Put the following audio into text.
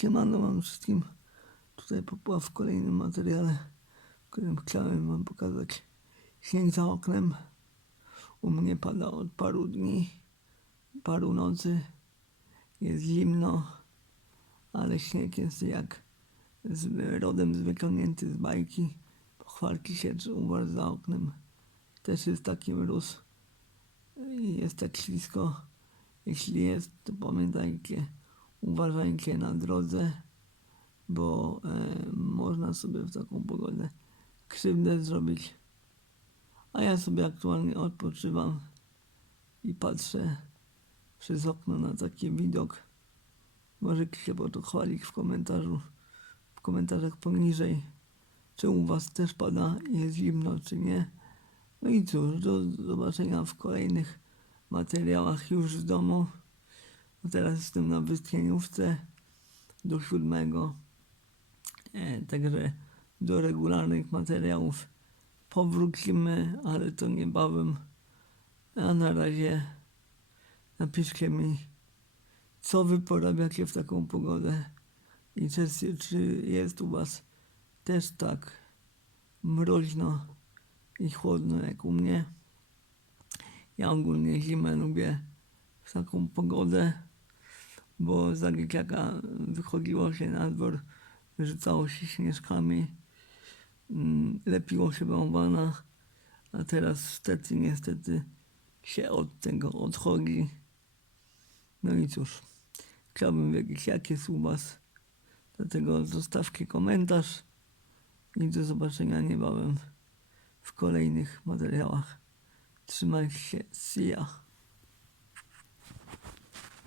Siemano wam wszystkim. Tutaj Popła w kolejnym materiale, w którym chciałem wam pokazać śnieg za oknem. U mnie pada od paru dni, paru nocy. Jest zimno, ale śnieg jest jak z, rodem wyciągnięty z bajki. Pochwalki się u was za oknem. Też jest taki mróz i jest tak ślisko. Jeśli jest, to pamiętajcie, uważajcie na drodze, bo e, można sobie w taką pogodę krzywdę zrobić. A ja sobie aktualnie odpoczywam i patrzę przez okno na taki widok. Możecie się pochwalić w komentarzu, w komentarzach poniżej, czy u was też pada, jest zimno, czy nie. No i cóż, do zobaczenia w kolejnych materiałach już z domu. Teraz jestem na wystchnieniówce do siódmego. E, także do regularnych materiałów powrócimy, ale to niebawem. A na razie napiszcie mi, co wy porabiacie w taką pogodę i czy, czy jest u was też tak mroźno i chłodno jak u mnie. Ja ogólnie zimę lubię w taką pogodę, bo za dzieciaka wychodziło się na dwór, rzucało się śnieżkami, mm, lepiło się bałwana, a teraz wstety niestety się od tego odchodzi. No i cóż, chciałbym wiedzieć jak jest u was, dlatego zostawcie komentarz i do zobaczenia niebawem w kolejnych materiałach. Trzymajcie się, see ya.